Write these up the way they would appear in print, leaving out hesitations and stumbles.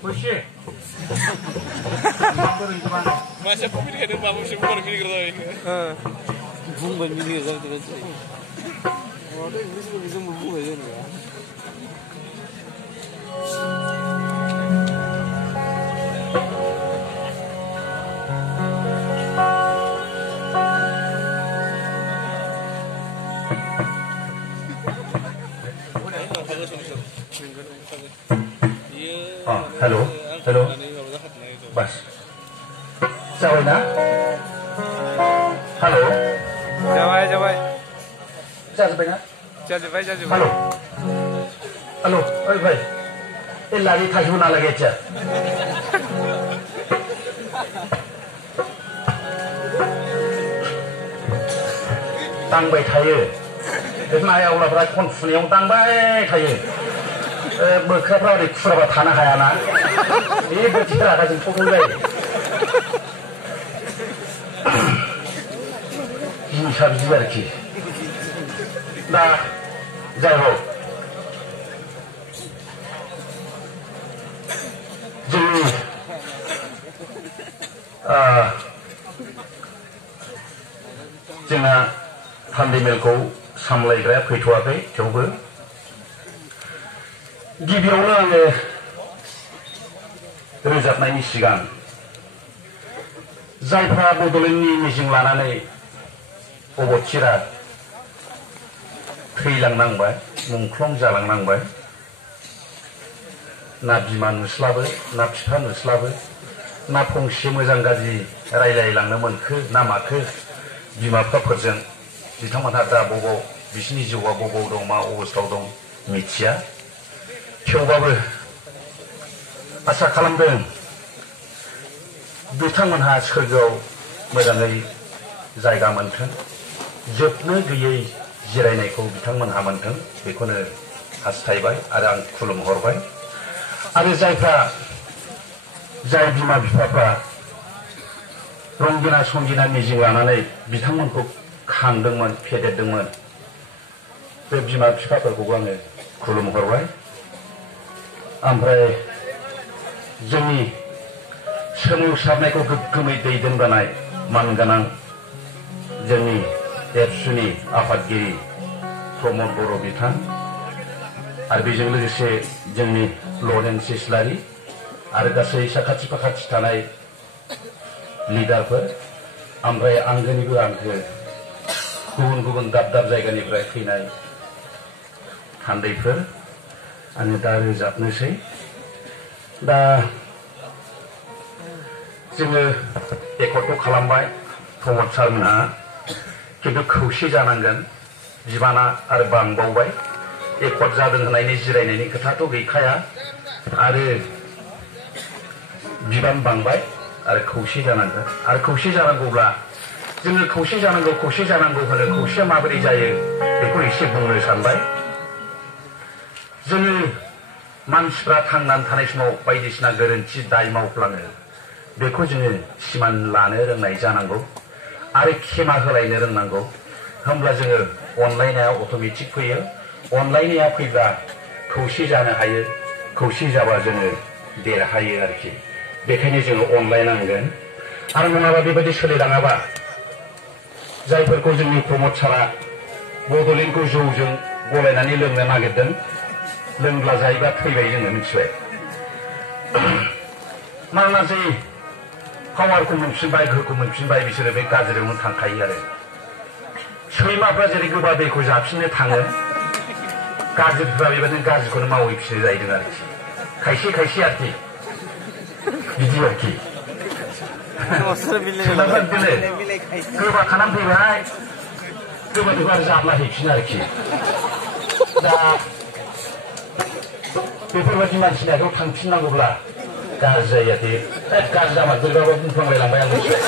Pushi. Masa kopi kan mamu sih bukan mini kerja. Bukan mini kerja terus. Oh, itu bisa membuat aja nih. Halo, halo, Bas. Jawai na? Halo. Jawai. Jawai na? Jawai. Halo. Halo, oi bhai. Eh lagi thaju na lage cha. Thangbai thayo. Maya ulafra kon funiyaw thangbai thayo. मोख्राफ्रा ओरै फुराबा थानो हायाना बे बोथिया रागाजों फटल जायो जिनिसा बिदि आरोखि दा जाय हक जोंनि जोंना थान्दै मेलखौ सामलायग्राया फैथ'वाखै थेवबो गिबियावनो आङो रोजाबनायनि सिगां जायफ्रा बड'लेण्डनि मिजिं लानानै अबथिरा थैलांनांबाय मुंख्लं जालांनांबाय ना बिमा नुस्लाबो ना बिफा नुस्लाबो ना फंसे मोजां गाज्रि रायलायलांनो मोनखो ना माखो बिमा बिफाफोरजों बिथांमोनहा दा बबाव बिसिनि जिउआ बबाव दं मा अबस्थायाव दं मिथिया थेवबाबो आसा खालामदों बिथांमोनहा सोरगोआव मोजाङै जायगा मोनथों जोबनो गैयै जिरायनायखौ बिथांमोनहा मोनथों बेखौनो हास्थायबाय आरो आं खुलुमहरबाय आरो जाय बिमा बिफाफ्रा रंगिना संगिना मिजिं लानानै बिथांमोनखौ खांदोंमोन फेदेरदोंमोन बे बिमा बिफाफोरखौबो आङो खुलुमहरबाय ओमफ्राय जोंनि सोमावसारनायखौ गोग्गोमै दैदेनबोनाय मानगोनां जोंनि एबसुनि आफादगिरि प्रमद बर' बिथां आरो बेजों लोगोसे जोंनि लरेन सिस्लारि आरो गासै साखाथि फाखाथि थानाय लिडारफोर ओमफ्राय आंगोनिबो आंगो गुबुन गुबुन दाब दाब जायगानिफ्राय फैनाय थान्दैफोर आङो दा रोजाबनोसै दा जोङो एकर्डखौ खालामबाय प्रमद सारमोनहा खिन्थु खौसे जानांगोन बिबाना आरो बांबावबाय एकर्ड जादों होननायनि जिरायनायनि खोथाथ' गैखाया आरो बिबान बांबाय आरो खौसे जानांगोन आरो खौसे जानांगौब्ला जोङो खौसे जानांगौ होनो खौसेया माबोरै जायो बेखौ एसे बुंनो सानबाय जोङो मानसिफ्रा थांनानै थानाय समाव बायदिसिना गोरोन्थि दाय मावफ्लाङो बेखौ जोङो सिमान लानो रोंनाय जानांगौ आरो खेमा होलायनो रोंनांगौ होमब्ला जोङो अनलायनाया अट'मेटिक फैयो अनलायनाया फैब्ला खौसे जानो हायो खौसे जाबा जोङो देरहायो आरोखि बेखायनो जोङो अनलायनांगोन आरो नङाबा बेबायदि सोलिलाङाबा जायफोरखौ जोंनि प्रमद सारा बड'लेण्डखौ जौजों गलायनानै लोंनो नागिरदों लोंब्ला जायोबा थैबाय जोङो मिथिबाय मानोना जै पावारखौ मोनफिनबाय गोहोखौ मोनफिनबाय बिसोरो बे गाज्रियावनो थांखायो आरो सैमाफ्रा जेरै गोबा दैखौ जाफिननो थाङो गाज्रिफ्रा बेबायदिनो गाज्रिखौनो मावहैफिनो जाहैदों आरोखि खायसे आरोखि बिदि आरोखि गोबा खानानै फैबाय गोबा दैखौ आरो जाब्ला हैफिनो आरोखि दा बेफोरबायदि मानसिनि आखायाव थांफिननांगौब्ला गाज्रि जायो आरोखि गाज्रि जामा गोबाबा बुंफ्लांलायलांबाय आं मिथिबाय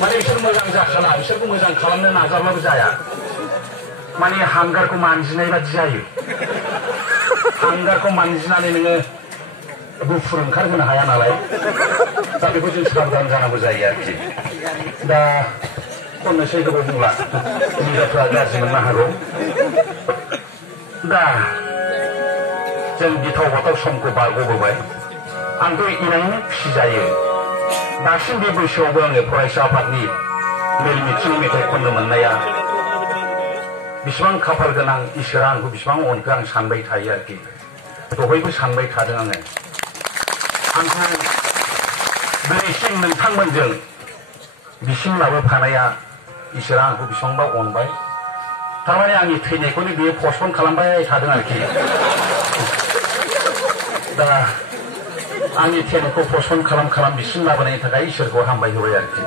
माने बिसोर मोजां जाखाला बिसोरखौ मोजां खालामनो नाजाब्लाबो जाया माने हांगारखौ मानजिनाय बादि जायो हांगारखौ मानजिनानै नोङो गुफुर ओंखारहोनो हाया नालाय दा बेखौ जों साबधान जानांगौ जायो आरोखि दा खननोसै गोबाव बुंला लिडारफ्रा गाज्रि मोननो हागौ दा जों गिथाव बाथाव समखौ बारग'बोबाय आंथ' इनायनो खुसि जायो दासिम बे बैसोआवबो आङो फरायसा आफादनि मेल मिथिं मेथाइ खननो मोननाया बिसिबां खाफाल गोनां इसोरा आंखौ बिसिबां अनखो आं सानबाय थायो आरोखि दहायबो सानबाय थादों आङो आंखौ दिनैसिम नोंथांमोनजों बिसिम लाबोफानाया इसोरा आंखौ बिसिबांबा अनबाय थारमाने आंनि थैनायखौनो बियो पस्टपन खालामबाय थादों आरोखि दा आंनि थैनायखौ पस्टपन खालाम बिसिम लाबोनायनि थाखाय इसोरखौ हामबाय होबाय आरोखि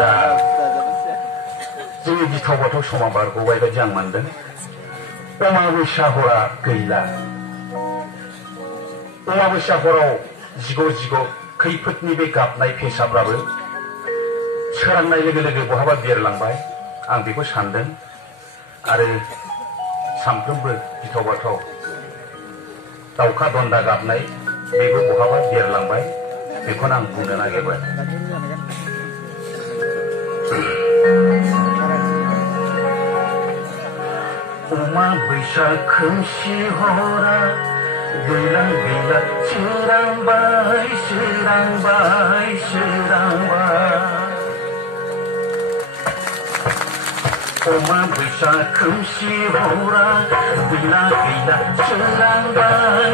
दा जोंनि गिथाव बाथाव समा बारग'बाय बायदि आं मोनदों अमाबस्या हरा गैला अमाबस्या हराव जिग' खैफोदनि बे गाबनाय फेसाफ्राबो सोरांनाय लोगो लोगो बहाबा बिरलांबाय आं बेखौ सानदों आरो सानफ्रोमबो गिथाव बाथाव दाउखा दन्दा गाबनाय बेबो बहाबा बिरलांबाय बेखौनो आं बुंनो नागिरबाय अमाबस्या खोमसि हरा गैला सोरांबाय अमाबस्या खोमसि हरा गैला सोरांबाय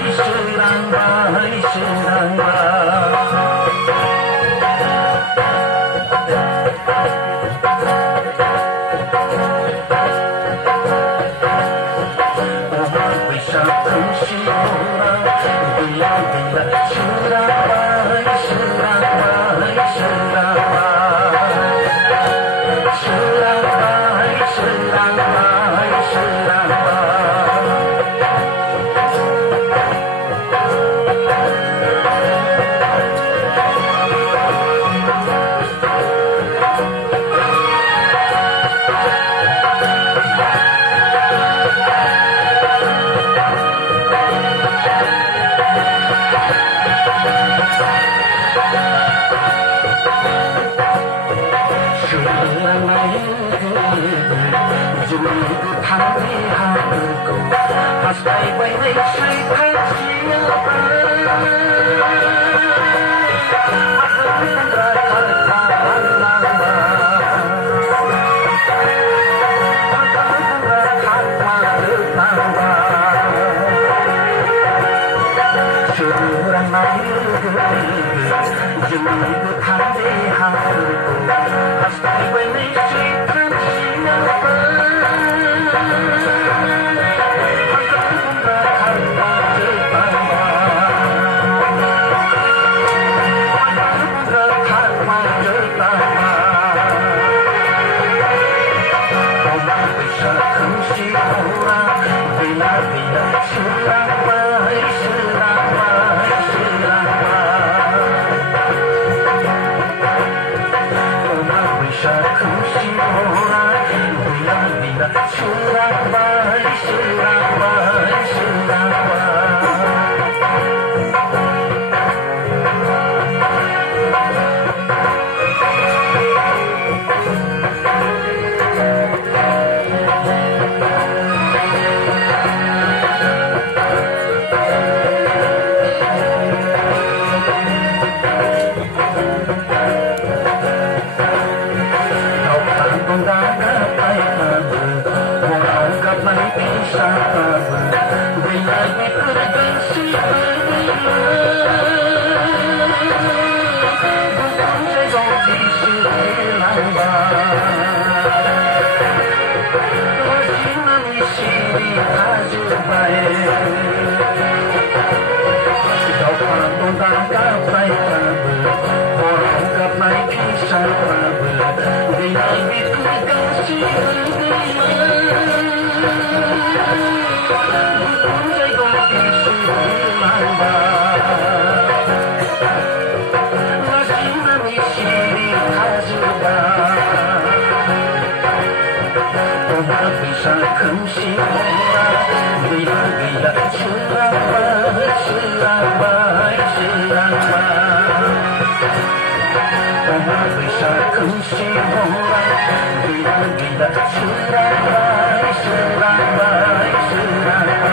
Surabaya, Surabaya, Surabaya.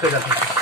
गोजोन्थों।